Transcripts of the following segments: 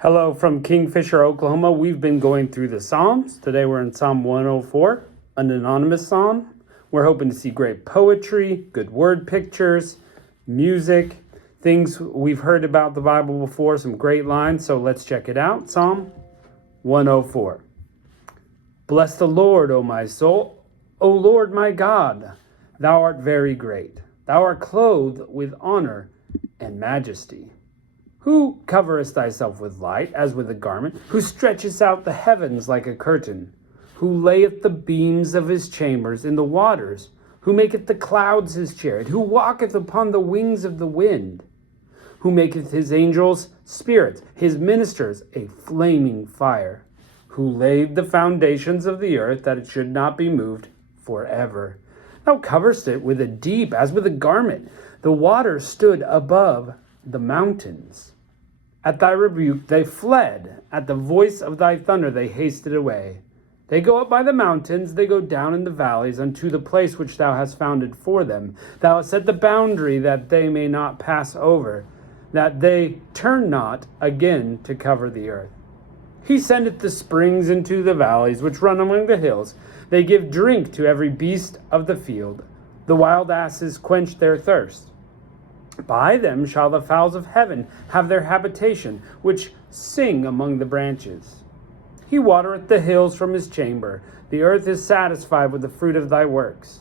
Hello from Kingfisher, Oklahoma. We've been going through the Psalms. Today we're in Psalm 104, an anonymous psalm. We're hoping to see great poetry, good word pictures, music, things we've heard about the Bible before, some great lines. So let's check it out. Psalm 104. Bless the Lord, O my soul. O Lord my God, thou art very great. Thou art clothed with honor and majesty. Who coverest thyself with light, as with a garment? Who stretchest out the heavens like a curtain? Who layeth the beams of his chambers in the waters? Who maketh the clouds his chariot? Who walketh upon the wings of the wind? Who maketh his angels spirits, his ministers a flaming fire? Who laid the foundations of the earth, that it should not be moved forever? Thou coverest it with a deep, as with a garment. The waters stood above the mountains. At thy rebuke they fled. At the voice of thy thunder they hasted away. They go up by the mountains, they go down in the valleys, unto the place which thou hast founded for them. Thou hast set the boundary that they may not pass over, that they turn not again to cover the earth. He sendeth the springs into the valleys, which run among the hills. They give drink to every beast of the field. The wild asses quench their thirst. By them shall the fowls of heaven have their habitation, which sing among the branches. He watereth the hills from his chamber. The earth is satisfied with the fruit of thy works.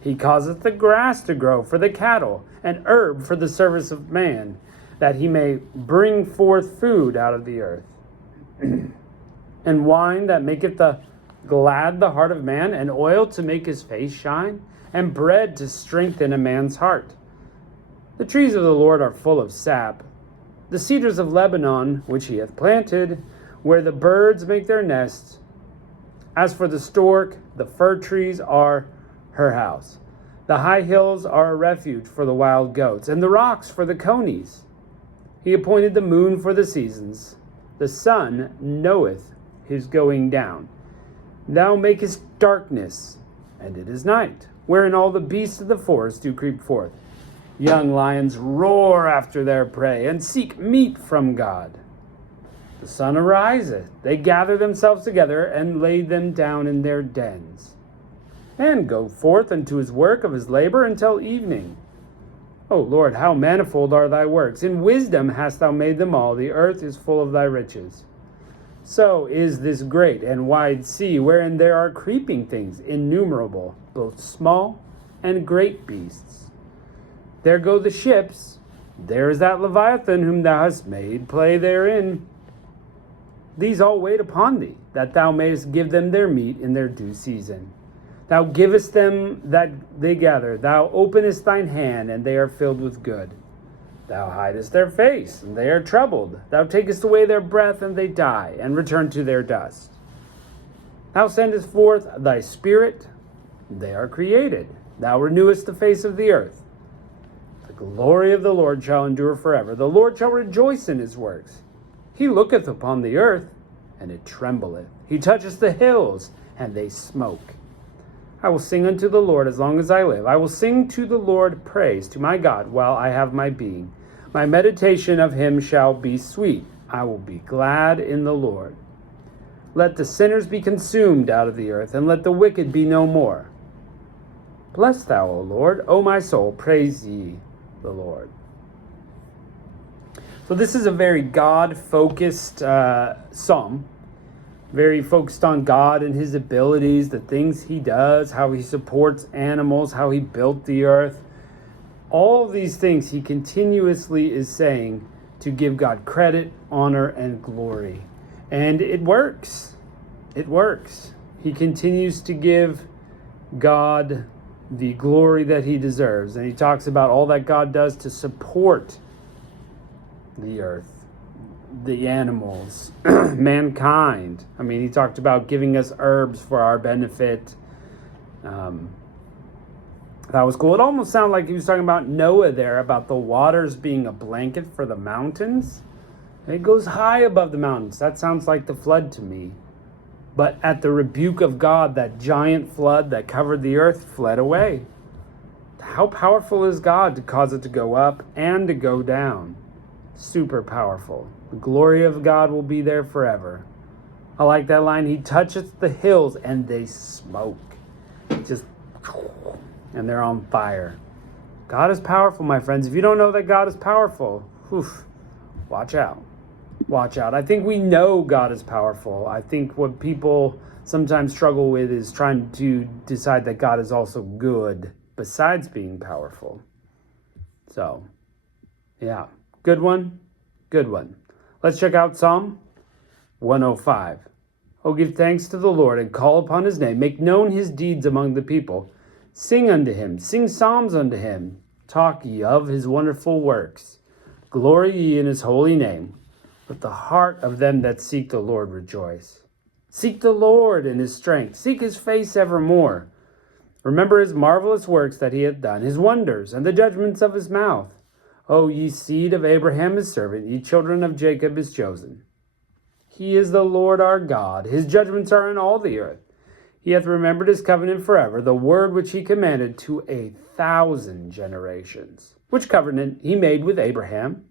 He causeth the grass to grow for the cattle, and herb for the service of man, that he may bring forth food out of the earth. And wine that maketh glad the heart of man, and oil to make his face shine, and bread to strengthen a man's heart. The trees of the Lord are full of sap, the cedars of Lebanon, which he hath planted, where the birds make their nests. As for the stork, the fir trees are her house. The high hills are a refuge for the wild goats, and the rocks for the conies. He appointed the moon for the seasons. The sun knoweth his going down. Thou makest darkness, and it is night, wherein all the beasts of the forest do creep forth. Young lions roar after their prey, and seek meat from God. The sun ariseth, they gather themselves together, and lay them down in their dens, and go forth unto his work of his labor until evening. O Lord, how manifold are thy works! In wisdom hast thou made them all. The earth is full of thy riches. So is this great and wide sea, wherein there are creeping things innumerable, both small and great beasts. There go the ships. There is that Leviathan whom thou hast made play therein. These all wait upon thee, that thou mayest give them their meat in their due season. Thou givest them that they gather. Thou openest thine hand, and they are filled with good. Thou hidest their face, and they are troubled. Thou takest away their breath, and they die, and return to their dust. Thou sendest forth thy spirit, they are created. Thou renewest the face of the earth. The glory of the Lord shall endure forever. The Lord shall rejoice in his works. He looketh upon the earth, and it trembleth. He toucheth the hills, and they smoke. I will sing unto the Lord as long as I live. I will sing to the Lord praise, to my God, while I have my being. My meditation of him shall be sweet. I will be glad in the Lord. Let the sinners be consumed out of the earth, and let the wicked be no more. Bless thou, O Lord, O my soul, praise ye the Lord. So this is a very God-focused psalm, very focused on God and his abilities, the things he does, how he supports animals, how he built the earth. All of these things he continuously is saying to give God credit, honor, and glory. And it works. It works. He continues to give God the glory that he deserves. And he talks about all that God does to support the earth, the animals, mankind. I mean, he talked about giving us herbs for our benefit. That was cool. It almost sounded like he was talking about Noah there, about the waters being a blanket for the mountains. It goes high above the mountains. That sounds like the flood to me. But at the rebuke of God, that giant flood that covered the earth fled away. How powerful is God to cause it to go up and to go down? Super powerful. The glory of God will be there forever. I like that line. He touches the hills and they smoke. Just, and they're on fire. God is powerful, my friends. If you don't know that God is powerful, watch out. Watch out. I think we know God is powerful. I think what people sometimes struggle with is trying to decide that God is also good besides being powerful. So, yeah, good one. Good one. Let's check out Psalm 105. Oh, give thanks to the Lord and call upon his name. Make known his deeds among the people. Sing unto him. Sing psalms unto him. Talk ye of his wonderful works. Glory ye in his holy name. Let the heart of them that seek the Lord rejoice. Seek the Lord in his strength. Seek his face evermore. Remember his marvelous works that he hath done, his wonders, and the judgments of his mouth. O ye seed of Abraham his servant, ye children of Jacob his chosen. He is the Lord our God. His judgments are in all the earth. He hath remembered his covenant forever, the word which he commanded to 1,000 generations, which covenant he made with Abraham,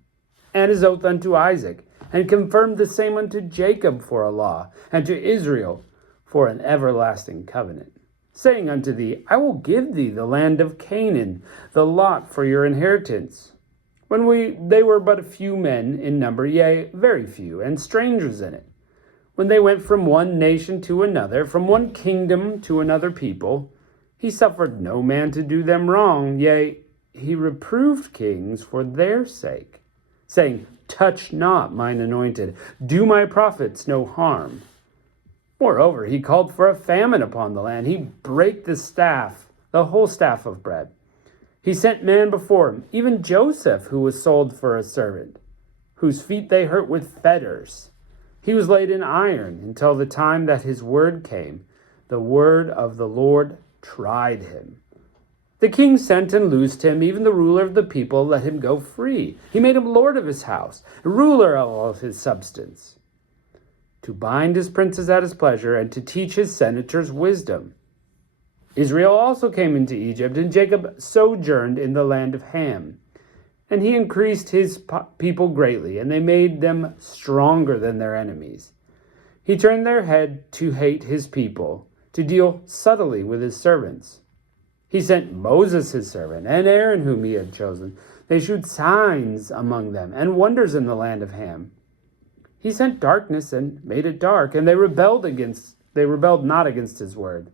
and his oath unto Isaac, and confirmed the same unto Jacob for a law, and to Israel for an everlasting covenant, saying unto thee, I will give thee the land of Canaan, the lot for your inheritance. When they were but a few men in number, yea, very few, and strangers in it. When they went from one nation to another, from one kingdom to another people, he suffered no man to do them wrong, yea, he reproved kings for their sake, saying, Touch not mine anointed, do my prophets no harm. Moreover, he called for a famine upon the land. He brake the staff, the whole staff of bread. He sent man before him, even Joseph, who was sold for a servant, whose feet they hurt with fetters. He was laid in iron until the time that his word came. The word of the Lord tried him. The king sent and loosed him, even the ruler of the people let him go free. He made him lord of his house, ruler of all his substance, to bind his princes at his pleasure, and to teach his senators wisdom. Israel also came into Egypt, and Jacob sojourned in the land of Ham. And he increased his people greatly, and they made them stronger than their enemies. He turned their head to hate his people, to deal subtly with his servants. He sent Moses his servant, and Aaron whom he had chosen. They shewed signs among them, and wonders in the land of Ham. He sent darkness and made it dark, and they rebelled not against his word.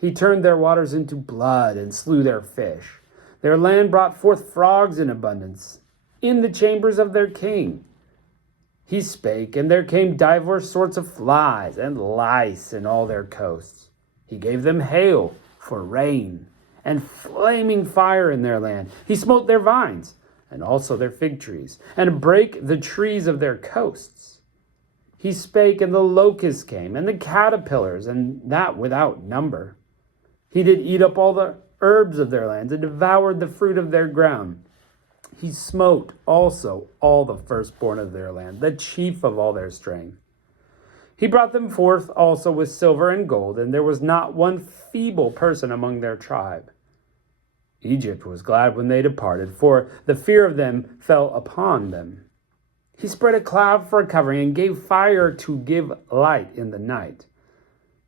He turned their waters into blood and slew their fish. Their land brought forth frogs in abundance in the chambers of their king. He spake, and there came divers sorts of flies and lice in all their coasts. He gave them hail for rain and flaming fire in their land. He smote their vines and also their fig trees, and brake the trees of their coasts. He spake, and the locusts came, and the caterpillars, and that without number. He did eat up all the herbs of their lands, and devoured the fruit of their ground. He smote also all the firstborn of their land, the chief of all their strength. He brought them forth also with silver and gold, and there was not one feeble person among their tribe. Egypt was glad when they departed, for the fear of them fell upon them. He spread a cloud for a covering, and gave fire to give light in the night.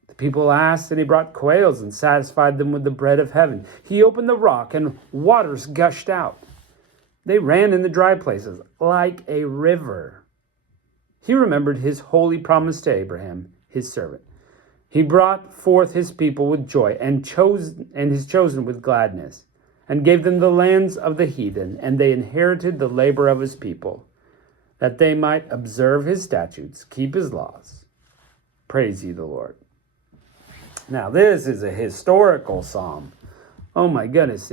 The people asked, and he brought quails, and satisfied them with the bread of heaven. He opened the rock, and waters gushed out. They ran in the dry places like a river. He remembered his holy promise to Abraham, his servant. He brought forth his people with joy, and his chosen with gladness, and gave them the lands of the heathen, and they inherited the labor of his people, that they might observe his statutes, keep his laws. Praise ye the Lord. Now, this is a historical psalm. Oh my goodness,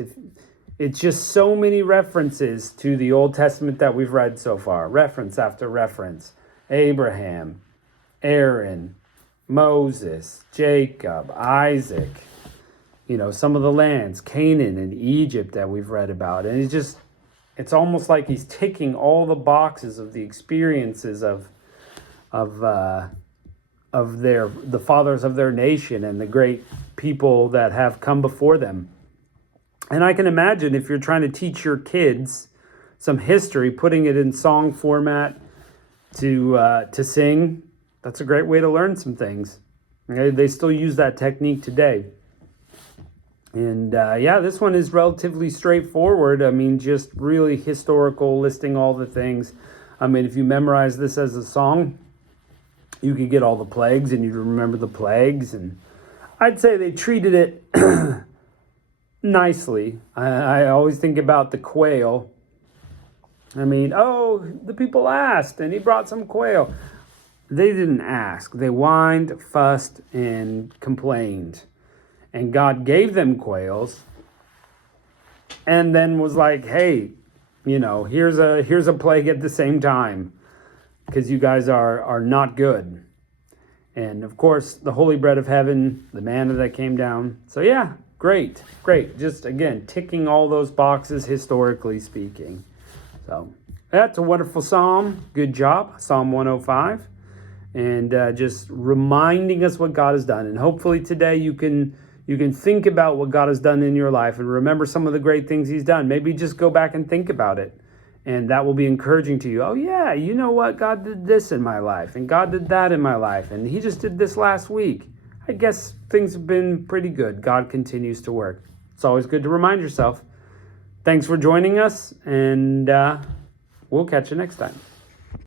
it's just so many references to the Old Testament that we've read so far. Reference after reference. Abraham, Aaron, Moses, Jacob, Isaac, some of the lands, Canaan and Egypt that we've read about. And it's almost like he's ticking all the boxes of the experiences of the fathers of their nation and the great people that have come before them. And I can imagine if you're trying to teach your kids some history, putting it in song format, to sing. That's a great way to learn some things. They still use that technique today. And yeah, this one is relatively straightforward. I mean, just really historical, listing all the things. I mean, if you memorize this as a song, you could get all the plagues and you'd remember the plagues. And I'd say they treated it nicely. I always think about the quail. I mean, oh, the people asked and he brought some quail. They didn't ask. They whined, fussed, and complained. And God gave them quails and then was like, hey, here's a plague at the same time because you guys are not good. And of course, the holy bread of heaven, the manna that came down. So yeah, great. Just again, ticking all those boxes historically speaking. So that's a wonderful psalm. Good job. Psalm 105. And just reminding us what God has done. And hopefully today you can think about what God has done in your life and remember some of the great things he's done. Maybe just go back and think about it. And that will be encouraging to you. Oh yeah, you know what? God did this in my life and God did that in my life. And he just did this last week. I guess things have been pretty good. God continues to work. It's always good to remind yourself. Thanks for joining us and we'll catch you next time.